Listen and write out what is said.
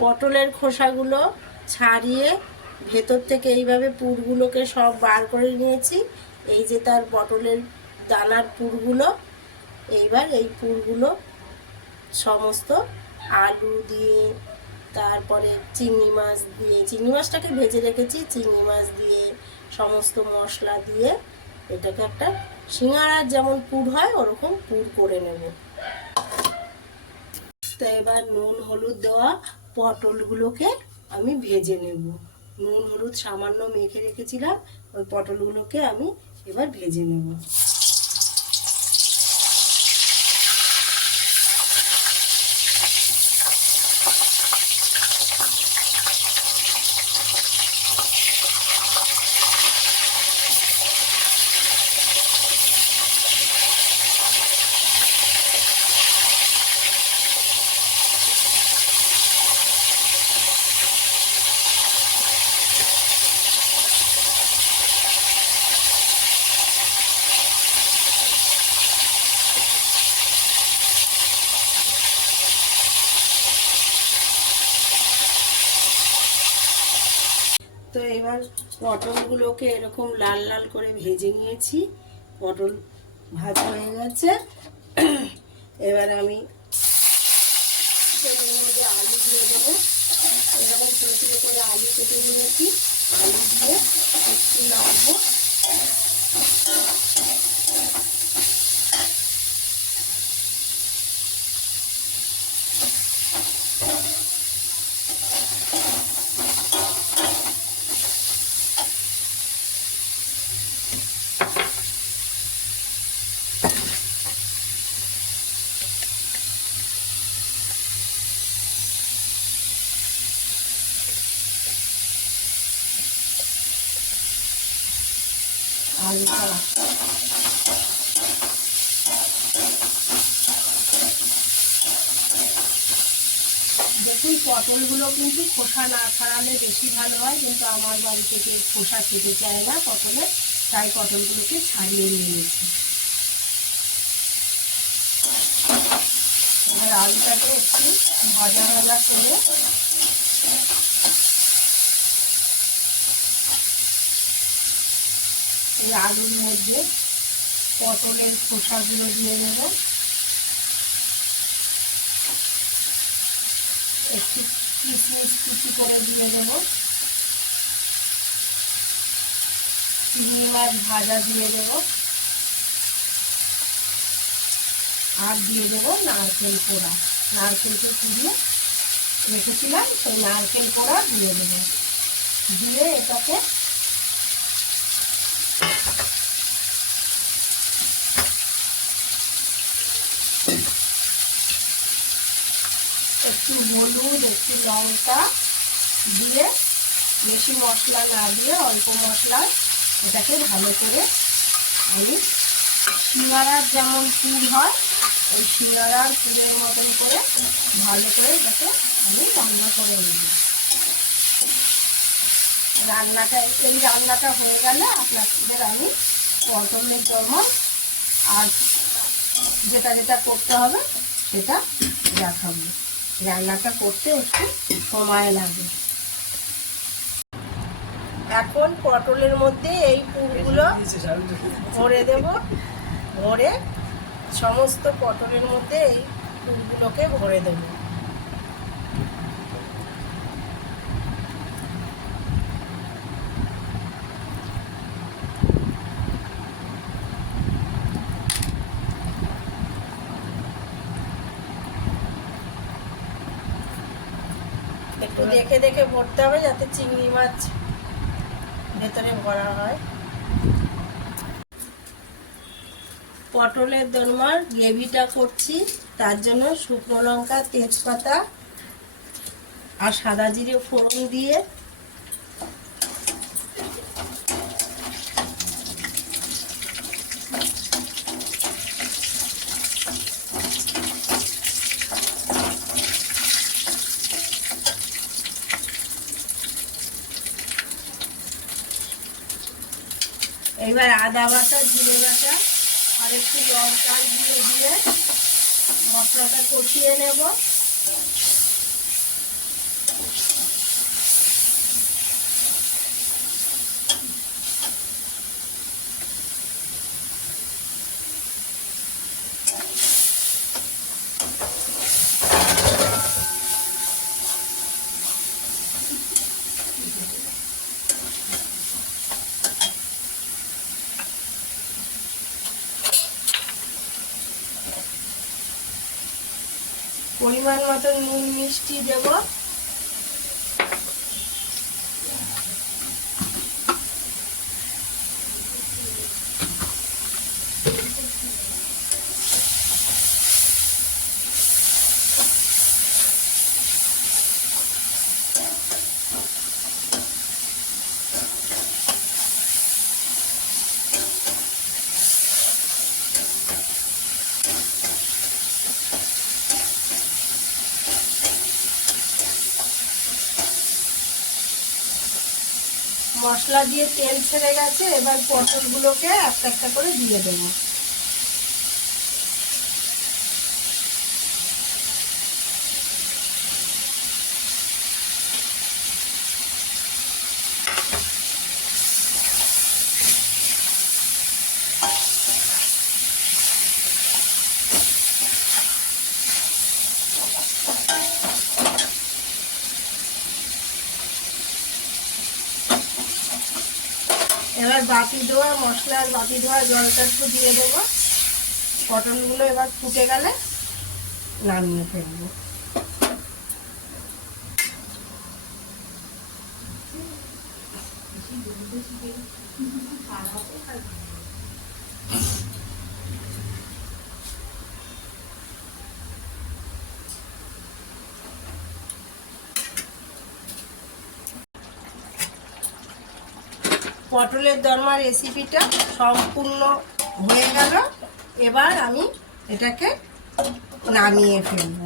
পটলের খোসাগুলো ছাড়িয়ে ভেতর থেকে এইভাবে পুরগুলোকে সব বার করে নিয়েছি। এই যে তার পটলের দানার পুরগুলো। এইবার এই পুরগুলো সমস্ত আলু দিয়ে, তারপরে চিংড়ি মাছ দিয়ে, চিংড়ি মাছটাকে ভেজে রেখেছি, চিংড়ি মাছ দিয়ে সমস্ত মশলা দিয়ে এটাকে একটা সিঙ্গাড়ার যেমন পুর হয় ওরকম পুর করে নেব। তো এবার নুন হলুদ দেওয়া পটলগুলোকে আমি ভেজে নেব। নুন হলুদ সামান্য মেখে রেখেছিলাম, ওই পটলগুলোকে আমি এবার ভেজে নেব। তো এবার পটলগুলোকে এরকম লাল লাল করে ভেজে নিয়েছি। পটল ভাজা হয়ে গেছে। এবার আমি সেটার মধ্যে আলু দিয়ে দেবো। এরকম ছোটো ছোটো করে আলু কেটে দিয়েছি। আলু দিয়ে একটু নাড়বো। দেখুন পটলগুলো কিন্তু খোসা না ছাড়ালে বেশি ভালো হয়, কিন্তু আমার বাড়ি থেকে খোসা খেতে চায় না প্রথমে, তাই পটলগুলোকে ছাড়িয়ে নিয়ে নিয়েছি। এবার আলুটাকে একটু ভাজা ভাজা করে এই আলুর মধ্যে পটলের খোসাগুলো দিয়ে দেব। একটু কিশমিশ কুচি করে দিয়ে দেব। চিংড়ি মাছ ভাজা দিয়ে দেব। আর দিয়ে দেবো নারকেল কোড়া। নারকেলকে কুড়িয়ে রেখেছিলাম, সেই নারকেল কোড়া দিয়ে দেবো। দিয়ে এটাকে একটু হলুদ, একটু লঙ্কা দিয়ে, বেশি মশলা না দিয়ে অল্প মশলা এটাকে ভালো করে আমি সিঙ্গাড়ার যেমন পুর হয় ওই সিঙ্গাড়ার পুরের মতন করে ভালো করে এটাকে আমি রান্না করে নেব। এই রান্নাটা হয়ে গেলে আপনাদের আমি পটলের দরমা আর যেটা যেটা করতে হবে সেটা দেখাবো। রান্নাটা করতে একটু সময় লাগে। এখন পটলের মধ্যে এই পুরগুলো ভরে দেব। ভরে সমস্ত পটলের মধ্যে এই পুরগুলোকে ভরে দেব। একটু দেখে দেখে ভরতে হবে যাতে চিংড়ি মাছ ভেতরে ভরা হয়। পটলের দোরমার গ্রেভিটা করছি, তার জন্য শুকনো লঙ্কা, তেজপাতা আর সাদা জিরে ফোড়ন দিয়ে এবার আদা বাটা, জিরে বাটা আর একটু লঙ্কার গুঁড়ো দিয়ে মশলাটা কষিয়ে নেব। পরিমাণ মতো নুন মিষ্টি দেব। মশলা দিয়ে তেল ছেড়ে গেছে, এবার পটলগুলোকে একটা একটা করে দিয়ে দেবো। এবার বাটি ধোয়া মশলার বাটি ধোয়া জলটা একটু দিয়ে দেবো। পটলগুলো এবার ফুটে গেলে নামিয়ে ফেলবো। পটলের দরমা রেসিপিটা সম্পূর্ণ হয়ে গেল। এবার আমি এটাকে নামিয়ে ফেলবো।